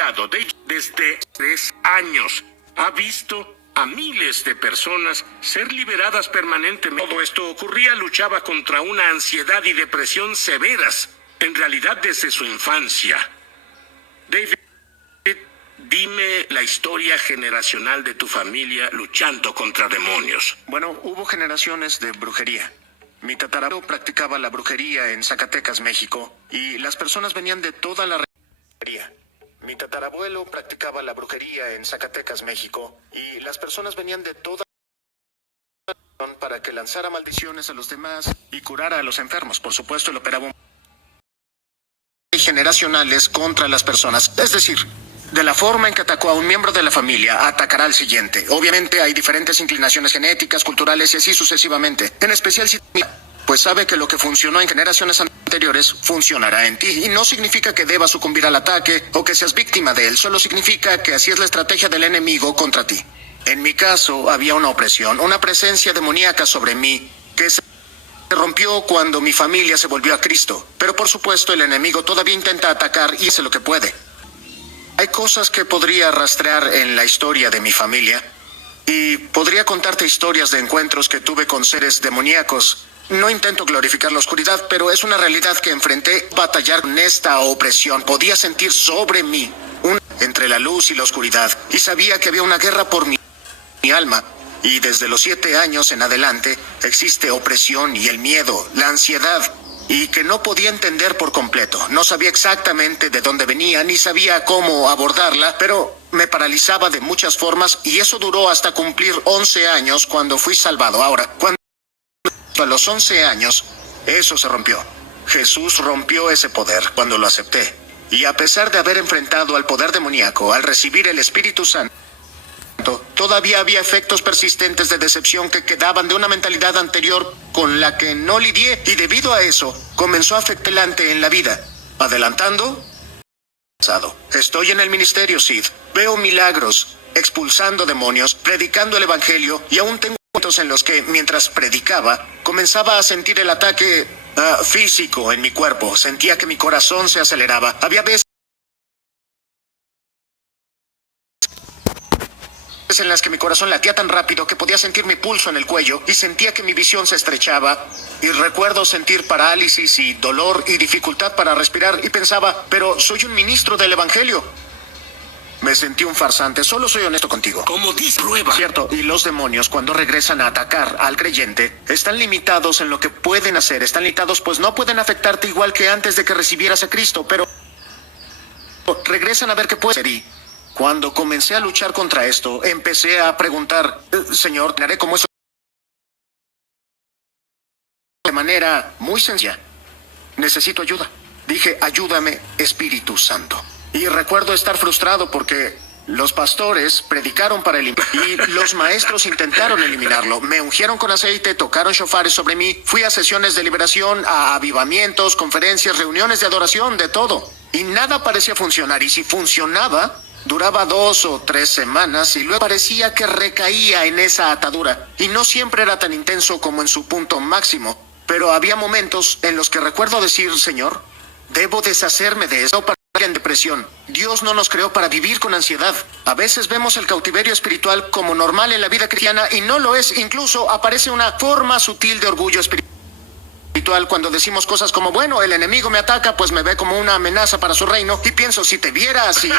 limitado. Desde 3 años ha visto a miles de personas ser liberadas permanentemente. Todo esto ocurría, luchaba contra una ansiedad y depresión severas, en realidad desde su infancia. David, dime la historia generacional de tu familia luchando contra demonios. Bueno, hubo generaciones de brujería. Mi tatarabuelo practicaba la brujería en Zacatecas, México, y las personas venían de toda la región. Mi tatarabuelo practicaba la brujería en Zacatecas, México, y las personas venían de toda la región para que lanzara maldiciones a los demás y curara a los enfermos. Por supuesto, él operaba generacionales contra las personas, es decir, de la forma en que atacó a un miembro de la familia, atacará al siguiente. Obviamente hay diferentes inclinaciones genéticas, culturales y así sucesivamente. En especial si pues sabe que lo que funcionó en generaciones anteriores funcionará en ti. Y no significa que debas sucumbir al ataque o que seas víctima de él. Solo significa que así es la estrategia del enemigo contra ti. En mi caso había una opresión, una presencia demoníaca sobre mí que se rompió cuando mi familia se volvió a Cristo. Pero por supuesto el enemigo todavía intenta atacar y hace lo que puede. Hay cosas que podría rastrear en la historia de mi familia y podría contarte historias de encuentros que tuve con seres demoníacos. No intento glorificar la oscuridad, pero es una realidad que enfrenté. Batallar con esta opresión. Podía sentir sobre mí entre la luz y la oscuridad y sabía que había una guerra por mi alma. Y desde los 7 años en adelante existe opresión y el miedo, la ansiedad, y que no podía entender por completo. No sabía exactamente de dónde venía, ni sabía cómo abordarla, pero me paralizaba de muchas formas y eso duró hasta cumplir 11 años cuando fui salvado. Ahora, cuando a los 11 años, eso se rompió. Jesús rompió ese poder cuando lo acepté. Y a pesar de haber enfrentado al poder demoníaco, al recibir el Espíritu Santo, todavía había efectos persistentes de decepción que quedaban de una mentalidad anterior con la que no lidié, y debido a eso comenzó a afectarme en la vida. Adelantando, estoy en el ministerio, Sid. Veo milagros, expulsando demonios, predicando el evangelio, y aún tengo momentos en los que, mientras predicaba, comenzaba a sentir el ataque físico en mi cuerpo. Sentía que mi corazón se aceleraba. Había veces en las que mi corazón latía tan rápido que podía sentir mi pulso en el cuello y sentía que mi visión se estrechaba. Y recuerdo sentir parálisis y dolor y dificultad para respirar y pensaba, pero soy un ministro del evangelio. Me sentí un farsante, solo soy honesto contigo. Como dice prueba. Cierto, y los demonios cuando regresan a atacar al creyente están limitados en lo que pueden hacer, están limitados pues no pueden afectarte igual que antes de que recibieras a Cristo, pero regresan a ver qué puede ser. Y cuando comencé a luchar contra esto, empecé a preguntar, Señor, ¿haré como eso? De manera muy sencilla. Necesito ayuda. Dije, ayúdame, Espíritu Santo. Y recuerdo estar frustrado porque los pastores predicaron para eliminar y los maestros intentaron eliminarlo. Me ungieron con aceite, tocaron shofares sobre mí, fui a sesiones de liberación, a avivamientos, conferencias, reuniones de adoración, de todo. Y nada parecía funcionar. Y si funcionaba, duraba 2 o 3 semanas y luego parecía que recaía en esa atadura. Y no siempre era tan intenso como en su punto máximo. Pero había momentos en los que recuerdo decir, Señor, debo deshacerme de eso para en depresión. Dios no nos creó para vivir con ansiedad. A veces vemos el cautiverio espiritual como normal en la vida cristiana y no lo es. Incluso aparece una forma sutil de orgullo espiritual cuando decimos cosas como, bueno, el enemigo me ataca, pues me ve como una amenaza para su reino. Y pienso, si te viera así,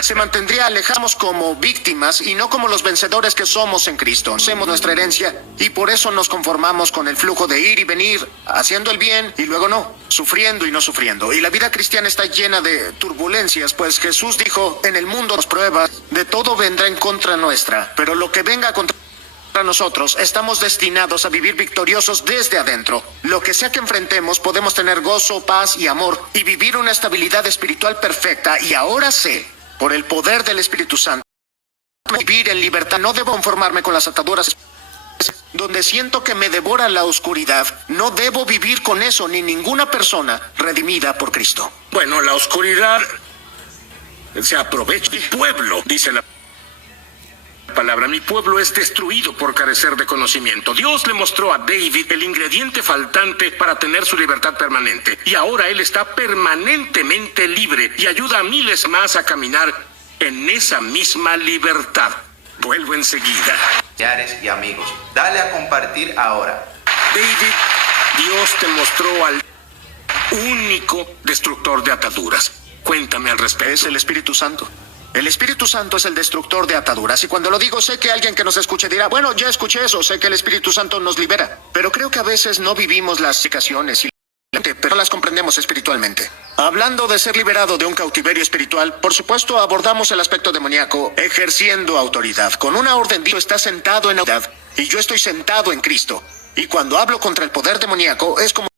se mantendría alejados como víctimas y no como los vencedores que somos en Cristo. Conocemos nuestra herencia y por eso nos conformamos con el flujo de ir y venir, haciendo el bien y luego no, sufriendo y no sufriendo. Y la vida cristiana está llena de turbulencias, pues Jesús dijo, en el mundo nos pruebas, de todo vendrá en contra nuestra, pero lo que venga contra nosotros, estamos destinados a vivir victoriosos desde adentro. Lo que sea que enfrentemos, podemos tener gozo, paz y amor y vivir una estabilidad espiritual perfecta. Y ahora sé, por el poder del Espíritu Santo, vivir en libertad. No debo conformarme con las ataduras donde siento que me devora la oscuridad. No debo vivir con eso, ni ninguna persona redimida por Cristo. Bueno, la oscuridad se aprovecha del pueblo, dice la palabra palabra. Mi pueblo es destruido por carecer de conocimiento. Dios le mostró a David el ingrediente faltante para tener su libertad permanente. Y ahora él está permanentemente libre y ayuda a miles más a caminar en esa misma libertad. Vuelvo enseguida. Familiares y amigos, dale a compartir ahora. David, Dios te mostró al único destructor de ataduras. Cuéntame al respecto. Es el Espíritu Santo. El Espíritu Santo es el destructor de ataduras. Y cuando lo digo, sé que alguien que nos escuche dirá, bueno, ya escuché eso, sé que el Espíritu Santo nos libera. Pero creo que a veces no vivimos las explicaciones y pero no las comprendemos espiritualmente. Hablando de ser liberado de un cautiverio espiritual, por supuesto abordamos el aspecto demoníaco ejerciendo autoridad. Con una orden, Dios está sentado en autoridad y yo estoy sentado en Cristo. Y cuando hablo contra el poder demoníaco es como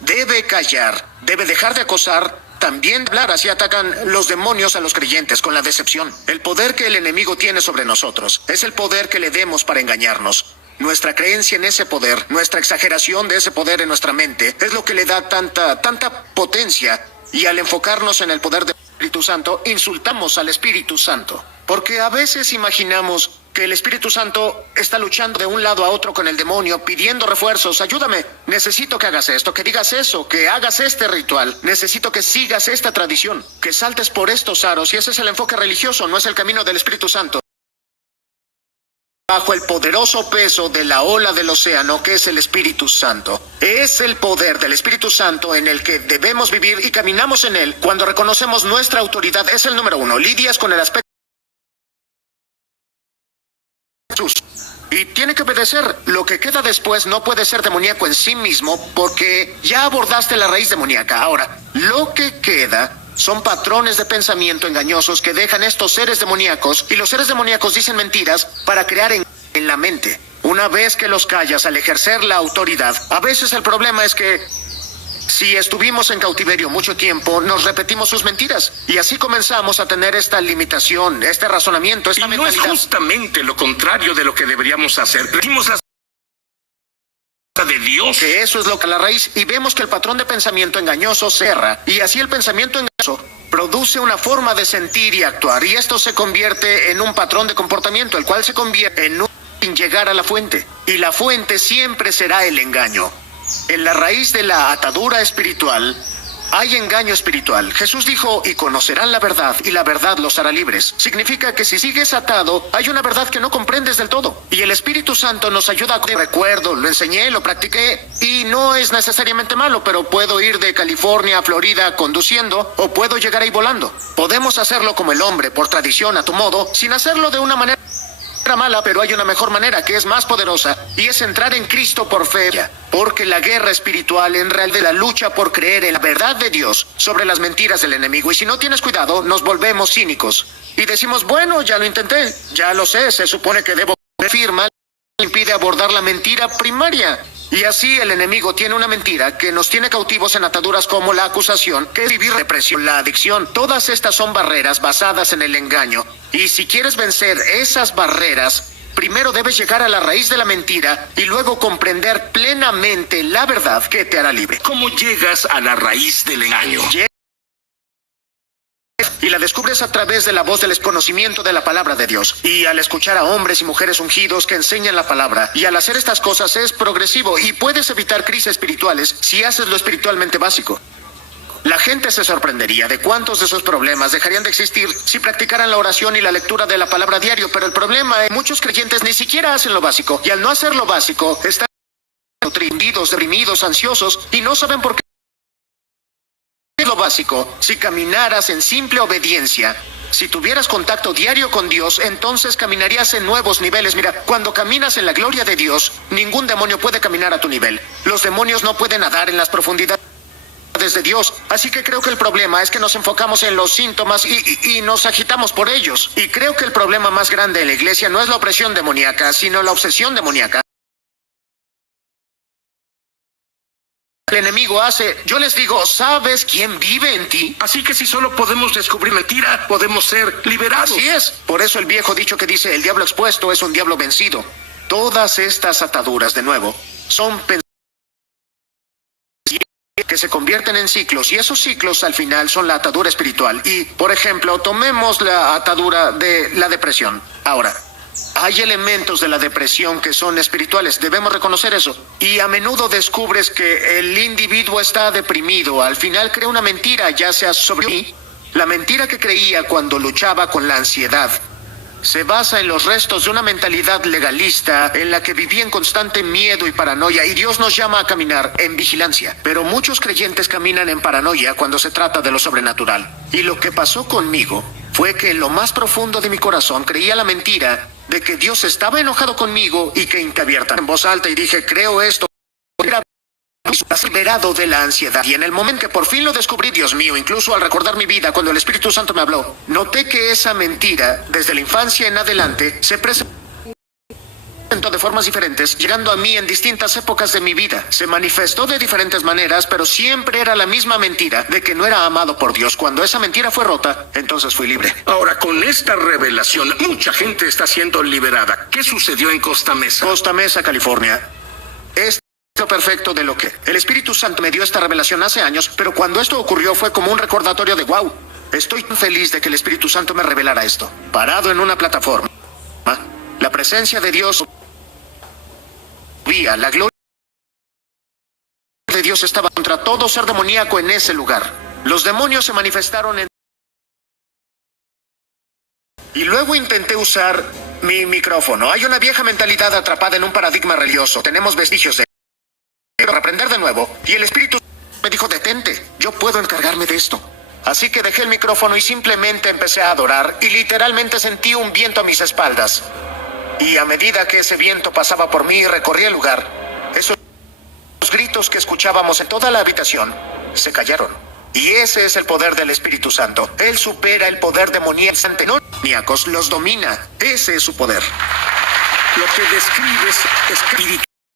debe callar, debe dejar de acosar, también hablar. Así atacan los demonios a los creyentes con la decepción. El poder que el enemigo tiene sobre nosotros es el poder que le demos para engañarnos. Nuestra creencia en ese poder, nuestra exageración de ese poder en nuestra mente, es lo que le da tanta potencia. Y al enfocarnos en el poder del Espíritu Santo, insultamos al Espíritu Santo. Porque a veces imaginamos que el Espíritu Santo está luchando de un lado a otro con el demonio, pidiendo refuerzos. Ayúdame, necesito que hagas esto, que digas eso, que hagas este ritual. Necesito que sigas esta tradición, que saltes por estos aros. Y ese es el enfoque religioso, no es el camino del Espíritu Santo. Bajo el poderoso peso de la ola del océano que es el Espíritu Santo. Es el poder del Espíritu Santo en el que debemos vivir y caminamos en él cuando reconocemos nuestra autoridad. Es el número uno. Lidias con el aspecto de Jesús y tiene que obedecer. Lo que queda después no puede ser demoníaco en sí mismo porque ya abordaste la raíz demoníaca. Ahora, lo que queda son patrones de pensamiento engañosos que dejan estos seres demoníacos, y los seres demoníacos dicen mentiras para crear en la mente. Una vez que los callas al ejercer la autoridad, a veces el problema es que si estuvimos en cautiverio mucho tiempo, nos repetimos sus mentiras, y así comenzamos a tener esta limitación, este razonamiento, esta mentalidad. Y no es justamente lo contrario de lo que deberíamos hacer. Repetimos las de Dios. Que eso es lo que la raíz, y vemos que el patrón de pensamiento engañoso cierra, y así el pensamiento engañoso produce una forma de sentir y actuar, y esto se convierte en un patrón de comportamiento, el cual se convierte en un sin llegar a la fuente, y la fuente siempre será el engaño. En la raíz de la atadura espiritual hay engaño espiritual. Jesús dijo, y conocerán la verdad, y la verdad los hará libres. Significa que si sigues atado, hay una verdad que no comprendes del todo. Y el Espíritu Santo nos ayuda a... Recuerdo, lo enseñé, lo practiqué, y no es necesariamente malo, pero puedo ir de California a Florida conduciendo, o puedo llegar ahí volando. Podemos hacerlo como el hombre, por tradición, a tu modo, sin hacerlo de una manera mala, pero hay una mejor manera que es más poderosa, y es entrar en Cristo por fe. Porque la guerra espiritual en realidad es la lucha por creer en la verdad de Dios sobre las mentiras del enemigo, y si no tienes cuidado nos volvemos cínicos y decimos, bueno, ya lo intenté, ya lo sé, se supone que debo firma, impide abordar la mentira primaria. Y así el enemigo tiene una mentira que nos tiene cautivos en ataduras como la acusación, que es vivir depresión, la adicción. Todas estas son barreras basadas en el engaño. Y si quieres vencer esas barreras, primero debes llegar a la raíz de la mentira y luego comprender plenamente la verdad que te hará libre. ¿Cómo llegas a la raíz del engaño? Y la descubres a través de la voz del conocimiento de la palabra de Dios. Y al escuchar a hombres y mujeres ungidos que enseñan la palabra. Y al hacer estas cosas es progresivo y puedes evitar crisis espirituales si haces lo espiritualmente básico. La gente se sorprendería de cuántos de esos problemas dejarían de existir si practicaran la oración y la lectura de la palabra diario. Pero el problema es que muchos creyentes ni siquiera hacen lo básico. Y al no hacer lo básico, están hundidos, deprimidos, ansiosos y no saben por qué. Lo básico, si caminaras en simple obediencia, si tuvieras contacto diario con Dios, entonces caminarías en nuevos niveles. Mira, cuando caminas en la gloria de Dios, ningún demonio puede caminar a tu nivel. Los demonios no pueden nadar en las profundidades de Dios. Así que creo que el problema es que nos enfocamos en los síntomas y nos agitamos por ellos. Y creo que el problema más grande de la iglesia no es la opresión demoníaca, sino la obsesión demoníaca. El enemigo hace, yo les digo, ¿sabes quién vive en ti? Así que si solo podemos descubrir mentira, podemos ser liberados. Así es. Por eso el viejo dicho que dice, el diablo expuesto es un diablo vencido. Todas estas ataduras, de nuevo, son que se convierten en ciclos, y esos ciclos al final son la atadura espiritual. Y, por ejemplo, tomemos la atadura de la depresión. Ahora, hay elementos de la depresión que son espirituales, debemos reconocer eso. Y a menudo descubres que el individuo está deprimido, al final crea una mentira, ya sea sobre mí. La mentira que creía cuando luchaba con la ansiedad se basa en los restos de una mentalidad legalista en la que vivía en constante miedo y paranoia, y Dios nos llama a caminar en vigilancia. Pero muchos creyentes caminan en paranoia cuando se trata de lo sobrenatural. Y lo que pasó conmigo fue que en lo más profundo de mi corazón creía la mentira de que Dios estaba enojado conmigo y que hinqué abierta en voz alta y dije, creo esto. Liberado de la ansiedad, y en el momento que por fin lo descubrí, Dios mío, incluso al recordar mi vida cuando el Espíritu Santo me habló, noté que esa mentira desde la infancia en adelante se presentó de formas diferentes, llegando a mí en distintas épocas de mi vida. Se manifestó de diferentes maneras, pero siempre era la misma mentira de que no era amado por Dios. Cuando esa mentira fue rota, entonces fui libre. Ahora, con esta revelación, mucha gente está siendo liberada. ¿Qué sucedió en Costa Mesa? Costa Mesa, California. Perfecto de lo que el Espíritu Santo me dio esta revelación hace años, pero cuando esto ocurrió fue como un recordatorio de wow, estoy tan feliz de que el Espíritu Santo me revelara esto. Parado en una plataforma, la presencia de Dios, la gloria de Dios estaba contra todo ser demoníaco en ese lugar. Los demonios se manifestaron y luego intenté usar mi micrófono. Hay una vieja mentalidad atrapada en un paradigma religioso. Tenemos vestigios de aprender de nuevo, y el Espíritu me dijo, detente, yo puedo encargarme de esto. Así que dejé el micrófono y simplemente empecé a adorar, y literalmente sentí un viento a mis espaldas. Y a medida que ese viento pasaba por mí y recorría el lugar, esos gritos que escuchábamos en toda la habitación se callaron. Y ese es el poder del Espíritu Santo. Él supera el poder demoníacos, los domina. Ese es su poder. Lo que describes es espiritual.